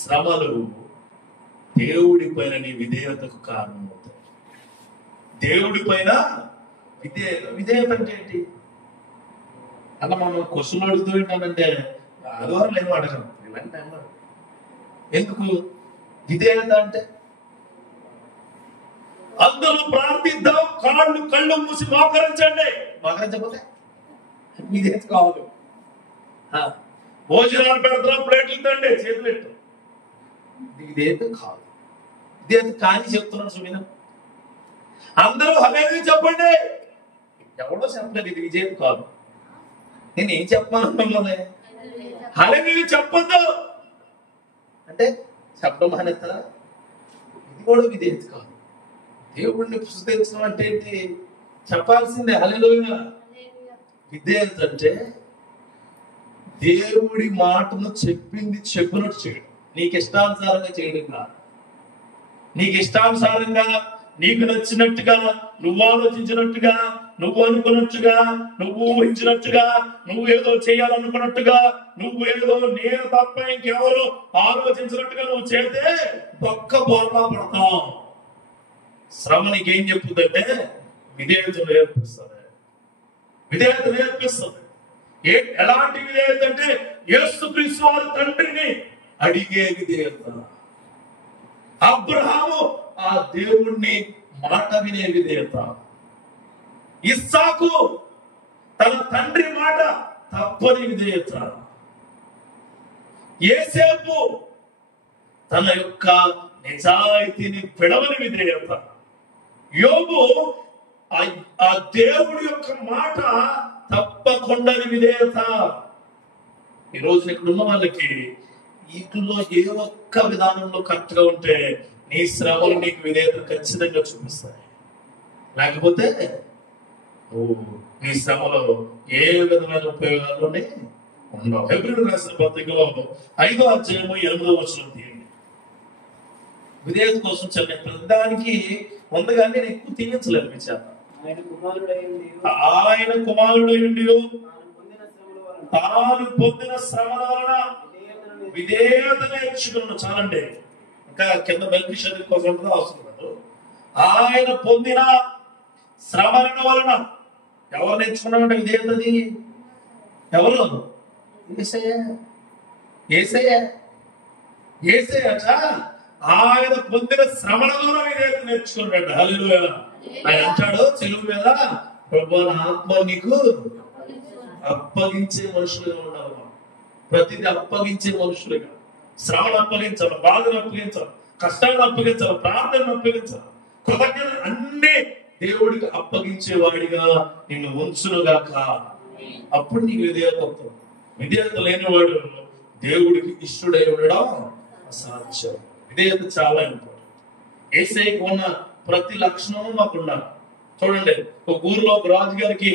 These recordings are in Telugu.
శ్రమలు దేవుడి పైన నీ విధేయతకు కారణం అవుతాయి. దేవుడి పైన విధేయత అంటే ఏంటి అలా మనం క్వశ్చన్ అడుగుతూ ఏంటంటే ఆదివారం ఏమో అడగను ఇలాంటి అన్నారు. ఎందుకు విధేయత అంటే అందరూ ప్రార్థిద్దాం, కళ్ళు మూసి మోకరించండి. మోకరించకపోతే విధేయత కావాలి. భోజనాలు పెడతాం, ప్లేట్లు తండి, చేతులు పెట్టు. విధేయత కాదు. విధేయత కానీ చెప్తున్నాను సుమీన. అందరూ హల్లెలూయా చెప్పండి. ఎవడో చెప్పలేదు, ఇది విజయం కాదు. నేను ఏం చెప్పాను మిమ్మల్ని? హల్లెలూయా చెప్పొద్దు అంటే చెప్పడం మానేస్తారా? ఇది కూడా విధేయత కాదు. దేవుడిని స్తుతించడం అంటే ఏంటి? చెప్పాల్సిందే హల్లెలూయా. విధేయత అంటే దేవుడి మాటను చెప్పింది చెప్పినట్టు చేయడం, నీకు ఇష్టానుసారంగా చేయడం కాదు. నీకు ఇష్టానుసారంగా, నీకు నచ్చినట్టుగా, నువ్వు ఆలోచించినట్టుగా, నువ్వు అనుకున్నట్టుగా, నువ్వు ఊహించినట్టుగా, నువ్వు ఏదో చేయాలనుకున్నట్టుగా, నువ్వు ఏదో నేను తప్ప ఇంకెవరు ఆలోచించినట్టుగా నువ్వు చేస్తే పక్క బోర్లా పడతావు. శ్రమ నీకేం చెప్పుతుందంటే విధేయత నేర్పిస్తుంది. విధేయత నేర్పిస్తుంది. ఎలాంటి విధేయత అంటే యేసుక్రీస్తు వారి తండ్రిని అడిగే విధేయత. అబ్రహాము ఆ దేవుణ్ణి మాట వినే విధేయత. ఇస్సాకు తన తండ్రి మాట తప్పని విధేయత. యోసేపు తన యొక్క నిజాయితీని విడవని విధేయత. యోబు ఆ దేవుడి యొక్క మాట తప్పకుండా విధేయత. ఈ రోజున ఇక్కడ ఉన్న వాళ్ళకి వీటిలో ఏ ఒక్క విధానంలో కరెక్ట్ గా ఉంటే నీ శ్రమలు నీకు విధేయత ఖచ్చితంగా చూపిస్తాయి. లేకపోతే నీ శ్రమలో ఏ విధమైన ఉపయోగాల్లోనే ఉండవు. హెబ్రీయులకు రాసిన పత్రికలో 5వ అధ్యాయము 8వ వచనం తీయండి. విధేయత కోసం చెప్పే ప్రతిదానికి ముందుగా నేను ఎక్కువ తీయించలేదు మీ చేత. ఆయన కుమారుడై ఉండి తాను పొందిన శ్రమల వలన విధేయత నేర్చుకున్నాను. చాలండి, ఇంకా కింద మెల్కీషెదెకు కోసం అవసరం లేదు. ఆయన పొందిన శ్రమల వలన ఎవరు నేర్చుకున్నామంటే విధేయతది? ఎవరు? యేసయ్యట ఆయన పొందిన శ్రమల ద్వారా విధేయత నేర్చుకున్నాడు. హల్లెలూయా. ఆయన అంటాడు సిలువ మీద, ప్రభువా నా ఆత్మ నీకు అప్పగించే మనుషులుగా ఉండాలి. ప్రతిదీ అప్పగించే మనుషులుగా, శ్రమను అప్పగించాలి, బాధను అప్పగించాలి, కష్టాలను అప్పగించాలి, ప్రార్థనను అప్పగించాలి, కృతజ్ఞత అన్ని దేవుడికి అప్పగించే వాడిగా నిన్ను ఉంచునుగాక. అప్పుడు నీకు విధేయత అవుతుంది. విధేయత లేనివాడు దేవుడికి ఇష్టడై ఉండడం అసాధ్యం. విధేయత చాలా ఇంపార్టెంట్. యేసయ్యకు ఉన్న ప్రతి లక్షణము మాకు ఉండాలి. చూడండి, ఒక ఊర్లో ఒక రాజు గారికి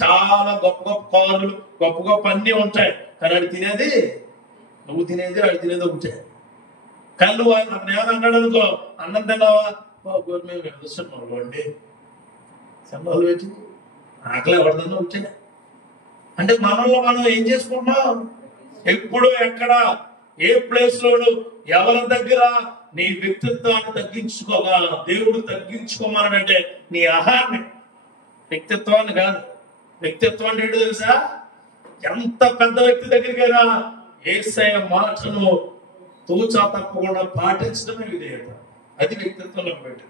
చాలా గొప్ప గొప్ప కార్లు, గొప్ప గొప్ప అన్ని ఉంటాయి. కానీ ఆడు తినేది, నువ్వు తినేది, ఆడు తినేది ఉంటాయి. కానీ నువ్వు అతను ఏమైనా అన్నాడు అనుకో, అన్నం తిన్నావా? మేము వ్యవస్థ అండి చెంబాలు పెట్టి ఆకలి ఎవరిదన్నా ఉంటాయి. అంటే మనలో మనం ఏం చేసుకుంటున్నాం? ఎప్పుడు, ఎక్కడ, ఏ ప్లేస్ లోను, ఎవరి దగ్గర నీ వ్యక్తిత్వాన్ని తగ్గించుకోగా దేవుడు తగ్గించుకోమనంటే నీ ఆహారాన్ని, వ్యక్తిత్వాన్ని కాదు. వ్యక్తిత్వాన్ని ఏంటో తెలుసా? ఎంత పెద్ద వ్యక్తి దగ్గరికైనా యేసయ్య మాటను తూచా తప్పకుండా పాటించడమే విధేయత. అది వ్యక్తిత్వంలో పెట్టింది.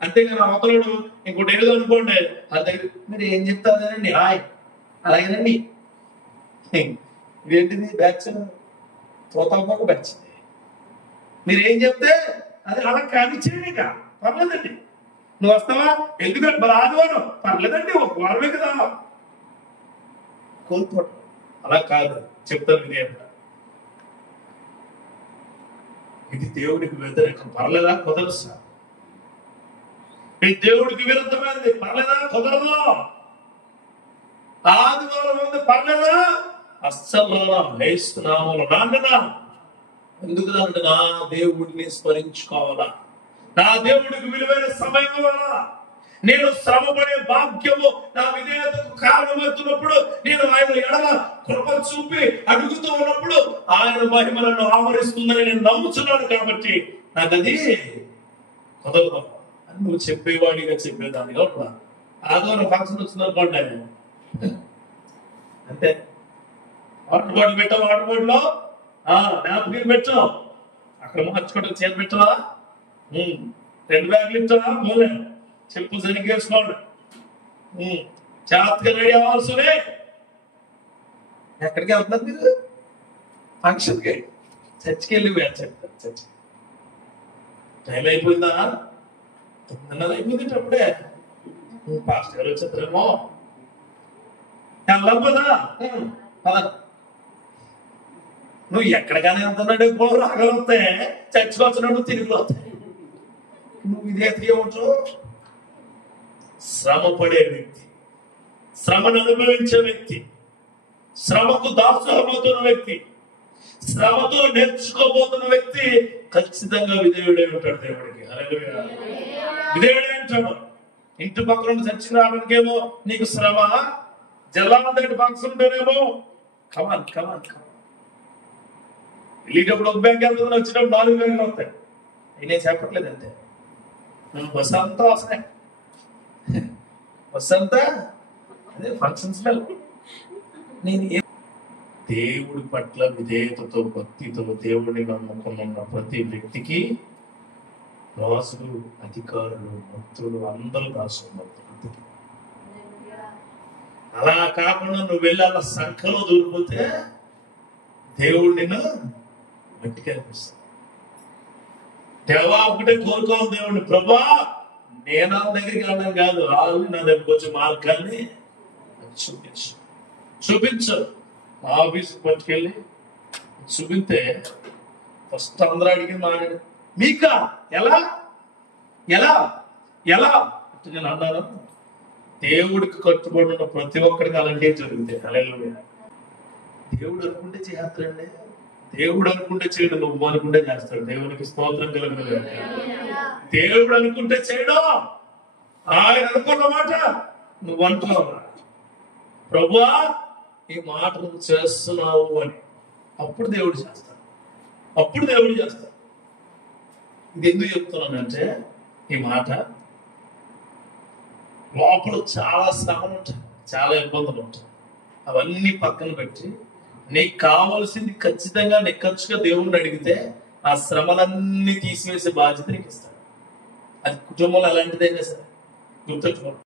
అంతేగాని అవతలుడు ఇంకోటి ఏదో అనుకోండి, అది దగ్గర మీరు ఏం చెప్తారండి, హాయ్ అలాగేనండి, ఇదేంటిది బ్యాచ్ తోతొక బ్యాచ్, మీరేం చెప్తే అది అలా కానిచ్చేయండి. ఇక పర్లేదండి, నువ్వు వస్తావా? ఎందుకంటే మరి ఆదివారం పర్లేదండి, ఒక వారమే కదా కోల్పోవడం. అలా కాదు, చెప్తాను విధేయత. ఇది దేవుడికి వ్యతిరేకం, పర్లేదా? కుదరదు సార్. ఇది దేవుడికి విరుద్ధమైనది, పర్లేదా? కుదరదు. ఆదివారం ఉంది, పర్లేదా? అస్సలు వేస్తున్నాము నాన్న. ఎందుకు అంటే నా దేవుడిని స్మరించుకోవాలా, నా దేవుడికి విలువైన సమయం ఇవ్వాలా. నేను శ్రమపడే భాగ్యము నా విధేయతకు కారణమవుతున్నప్పుడు నేను ఆయన ఎడల కృప చూపి అడుగుతూ ఉన్నప్పుడు ఆయన మహిమలను ఆవరిస్తుందని నేను నమ్ముతున్నాను కాబట్టి నాకు అది కుదరదు అని నువ్వు చెప్పేవాడిగా చెప్పేదానిగా ఉన్నా. ఆదివారం ఫంక్షన్ వచ్చిందనుకోండి అంతే, వాటర్ బాటిల్ పెట్టావు, వాటర్ బాటిల్లో నాప్కిన్ పెట్టావు, అక్కడ మార్చుకోవడం చేతి పెట్టవా, 2 బ్యాగులు ఇచ్చావా, పోలే చెప్పు సరిగ్గా వేసుకోండి, జాగ్రత్తగా రెడీ అవ్వాల్సిందే. ఎక్కడికి వెళ్తున్నారు మీరు? ఫంక్షన్కి, చర్చికి వెళ్ళి చెప్తారు. చర్చి టైం అయిపోయిందా? 9:30 అయిపోయింది. అప్పుడే పాస్టర్ గారు వచ్చేద్దరేమో, వెళ్దాం కదా పద. నువ్వు ఎక్కడికైనా వెళ్తున్నాడు, ఇప్పుడు రాగలుగుతే చర్చికి వచ్చినప్పుడు తిరిగి వస్తాయి. నువ్వు ఇదే తీయవచ్చు. శ్రమ పడే వ్యక్తి, శ్రమను అనుభవించే వ్యక్తి, శ్రమకు దాసోహమవుతున్న వ్యక్తి, శ్రమతో నేర్చుకోబోతున్న వ్యక్తి ఖచ్చితంగా విధేయుడే ఉంటాడు దేవుడికి. హల్లెలూయా. విధేయుడే అంటాడు. ఇంటి పక్కన చర్చి రావడానికేమో నీకు శ్రమ, జల్లాల దగ్గర ఫంక్షన్ ఉంటేనేమో కమాన్ కమాన్ కమాన్. వెళ్ళేటప్పుడు ఒక బ్యాంక్ వెళ్తుందని వచ్చినప్పుడు 4 బ్యాంకులు వస్తాయి. నేనే చెప్పట్లేదు అంతే, బస్సు అంతా వస్తాయి. బస్సు అంతా అదే ఫంక్షన్స్ లో. నేను దేవుడి పట్ల విధేయతతో భక్తితో దేవుడిని నమ్ముకున్న ప్రతి వ్యక్తికి రాసులు, అధికారులు, భక్తులు అందరూ రాసుకున్నారు. అలా కాకుండా నువ్వు వెళ్ళి అలా సంఖలో దూరిపోతే దేవుడు నిన్ను మట్టికి అనిపిస్తాడు. దేవా ఒకటే కోరుకోవాలి దేవుడిని, ప్రభా నేను ఆ దగ్గరికి వెళ్ళడం కాదు, వాళ్ళు నా దగ్గరికి వచ్చే మార్గాన్ని చూపించు. ఆఫీస్కి పట్టుకెళ్ళి చూపితే ఫస్ట్ అందరూ అడిగి మాట్లాడు, మీకా ఎలా ఎలా ఎలా అంటే నేను అన్నాను, దేవుడికి కట్టుబడి ఉన్న ప్రతి ఒక్కరికి అలాంటివి జరుగుతాయి. హల్లెలూయా. దేవుడు అనుకుంటే చేస్తాడండి, దేవుడు అనుకుంటే చేయడు, నువ్వు అనుకుంటే చేస్తాడు. దేవునికి స్తోత్రం కలుగుతుంది. దేవుడు అనుకుంటే చేయడం, ఆయన అనుకున్న మాట నువ్వు అంటున్నావు, ప్రభువా ఈ మాట నువ్వు చేస్తున్నావు అని, అప్పుడు దేవుడు చేస్తాడు. అప్పుడు దేవుడు చేస్తాడు. ఇది ఎందుకు చెప్తున్నానంటే, ఈ మాట లోపల చాలా శ్రమలు ఉంటాయి, చాలా ఇబ్బందులు ఉంటాయి. అవన్నీ పక్కన పెట్టి నీకు కావాల్సింది ఖచ్చితంగా నిక్కచ్చుగా దేవుణ్ణి అడిగితే ఆ శ్రమలన్నీ తీసివేసే బాధ్యత నీకు ఇస్తాడు. అది కుటుంబంలో ఎలాంటిదైనా సరే గుర్తుంచుకోండి.